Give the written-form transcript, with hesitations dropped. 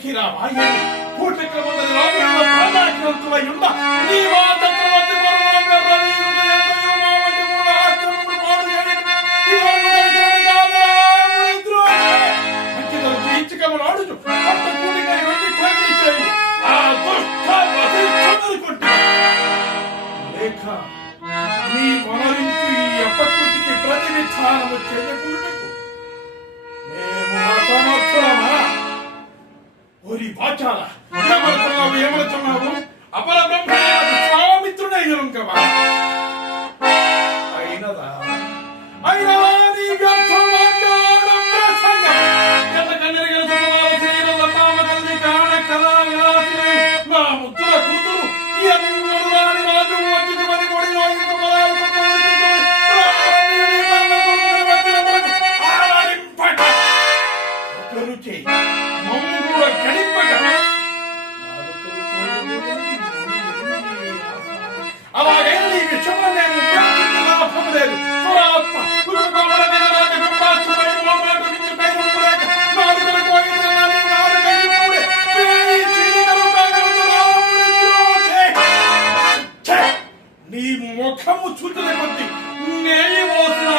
పనికి రావాయి కోట్ల క్రమంలో రాజుల ప్రాణాగ్రంథులై ఉన్న నీవా చక్రవర్తి పరమాంగ రవీంద్రుడు ఎంతయో మా వంటి మూడు ఆశ్రమములు పాడు చేయని ఇవరకు దర్శనము కాదురా మునిద్రోహి. అంకితలకు ఇచ్చికములాడుచు కొత్త కూడికై వెండి తండ్రి చేయి ఆ దుష్ట వధించమనుకుంటున్నా. లేక నీ మనరించు ఈ అపకృతికి ప్రతి విధానము చేయకుండాకు మేము అసమర్థులమా? ఓరి వాచాల ఏమడుతున్నావు? అపర బ్రహ్మ స్వామిత్రుడై కవా అయినదా అయినదా నీ వ్యర్థమాచారం ప్రసంగం ఎంత కన్నెరిగిన సుమవాల శరీరం నామకల్ని కాణ కళాయాసిని మా ముద్దుల కూతురు ఎన్నడు రాని రాజు వచ్చింది మరి మొడిలో ఇంత బలాలతో అలాగైనా నీ విషయంలో నేను ఉపయోగించిన లాభం లేదు. నీ ముఖము చూతుల కొద్ది నేయి మోసిన